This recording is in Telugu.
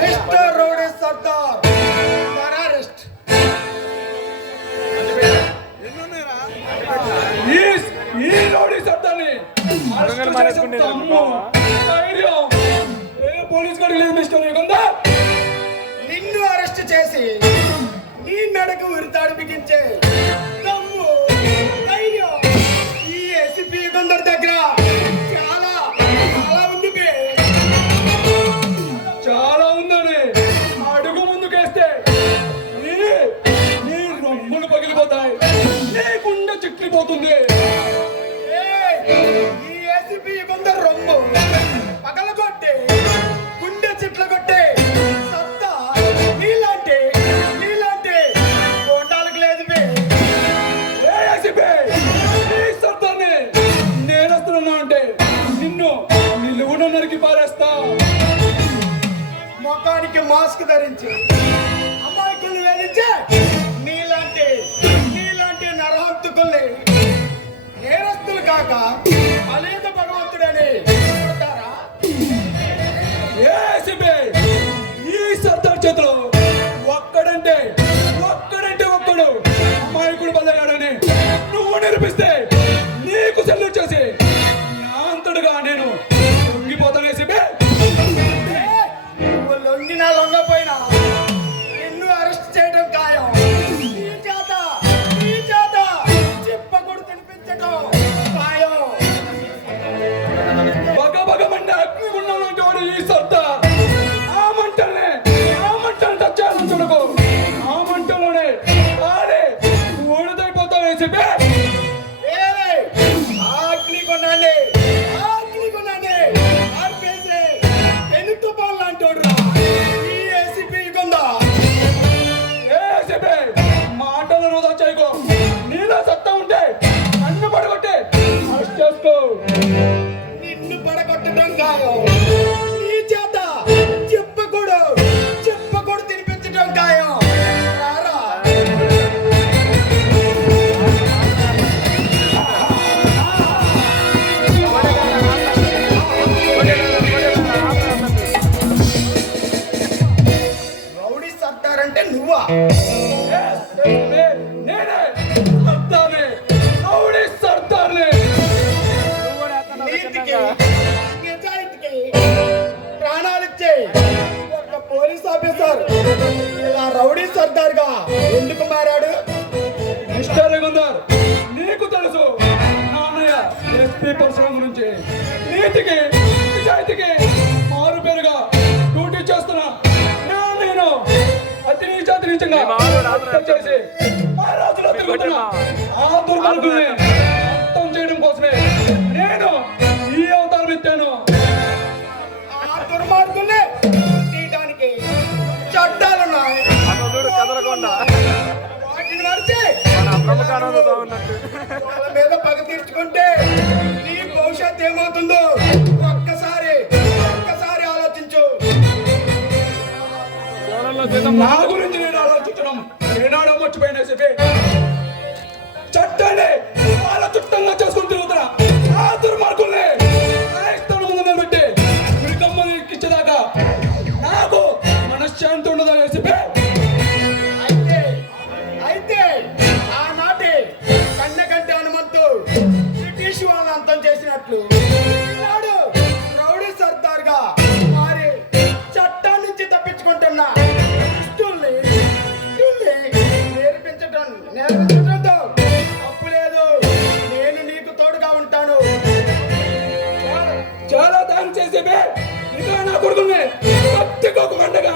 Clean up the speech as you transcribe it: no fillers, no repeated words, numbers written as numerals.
Mister rowdy Sardar arrest. ఈ రౌడీ సర్దార్ని పోలీస్ గారికి లేదు మిస్టర్ యుగంధర్. నిన్ను అరెస్ట్ చేసి నీ మెడకు ఉరితాడు బిగించే దమ్ము ధైర్యం ఈ ఏసీపీ యుగంధర్ దగ్గర చాలా చాలా ఉంది బే. చాలా ఉందని అడుగు ముందుకేస్తే నీ రొమ్ములు పగిలిపోతాయి, నీ గుండె చిట్లిపోతుంది. ఈ ఏసీపీ యుగంధర్ రొమ్ము పగలగొట్టే గుండె చిట్ల కొట్టే సత్తా నీలాంటి గోండాలకు లేదు బే. ఈ సర్దార్ని నేను వస్తున్నా అంటే నిన్ను నిలువున నరికి పారేస్తా. ముఖానికి మాస్క్ ధరించి అమాయకుల్ని వేధించే నీలాంటి నరహంతకుల్ని నేరస్తులు కాక అలేద భగవంతుడని చెప్తారా? ఈ సర్దార్ చేతిలో ఒక్కడంటే ఒక్కడు అమాయకుడు బలయ్యాడని నువ్వు నిరూపిస్తే నీకు సెల్యూట్ చేసి నా అంతడుగా నేను లొంగిపోతానే సిబే. నువ్వు లొంగినా లొంగపోయినా నిన్ను అరెస్ట్ చేయడం ఖాయం. నీ చేత చెప్పకూడదు తినిపించడం ఖాయం. బగబగమంటే అగ్నిగుండంలోంటి వాడు ఈ సర్దార్. ఆ మంటల్ని టచ్ చేయాలని చూడకు. ఆ మంటలోనే ఆడే ఊడిదైపోతావే సిబే. అగ్నికొండండి ఆర్పేసే పెను తుఫాన్ లాంటోడు ఈ ఏసీపీ యుగంధర్. మాటలు వృధా చేయకు. నీలో సత్తా ఉంటే నన్ను పడగొట్టే అరెస్ట్ చేసుకో. నిన్ను పడగొట్టడం ఖాయం. నీ చేత చెప్పకూడదు తినిపించడం ఖాయం. రారా. రౌడీ సర్దార్ అంటే నువ్వా? నేనే సర్దార్ని, రౌడీ సర్దార్ని. నీతికి నిజాయితీకి ప్రాణాలిచ్చే ఒక పోలీస్ ఆఫీసర్ ఇలా రౌడీ సర్దార్ గా ఎందుకు మారాడు? మిస్టర్ యుగంధర్, నీకు తెలుసు నాన్నయ్య ఎస్పీ పరశురాం గురించి. నీతికి నిజాయితీకి మారు పేరుగా డ్యూటీ చేస్తున్నా నేను అతి నీచంగా చేసి ఆ రాజులో తిరుగుతున్నా ఆ దుర్మార్గుల్ని అంతం చేయడం కోసమే నేను ఈ అవతారం ఎత్తాను. ఆ దుర్మార్గుల్ని తీయడానికి చట్టాలున్నాయి. వాటిని మరిచి వాళ్ళ మీద పగ తీర్చుకుంటే నీ భవిష్యత్తు ఏమవుతుందో ఒక్కసారి ఆలోచించు. నా గురించి నేను ఆలోచించడం ఏనాడో మర్చిపోయినా చెప్పి చట్టాన్ని వాళ్ళ చుట్టంగా చేసుకుని తిరుగుతున్నా ఆ దుర్మార్గుల్ని న్యాయస్థానం ముందు నిలబెట్టి ఉరికమ్మ ఎక్కించేదాకా నాకు మనశ్శాంతి ఉండదా చెప్పి. అయితే ఆనాటి కన్నెకంటి హనుమంతు బ్రిటిష్ వాళ్ళని అంతం చేసినట్లు ఈనాడు రౌడీ సర్దార్ గా మారి చట్టం నుంచి తప్పించుకుంటున్నా దుష్టుల్ని నేర్పించడంతో తప్పు లేదు. నేను నీకు తోడుగా ఉంటాను. చాలా థ్యాంక్స్ చేసి ఇంకా నా కొడుకుని కత్తికొక మండగా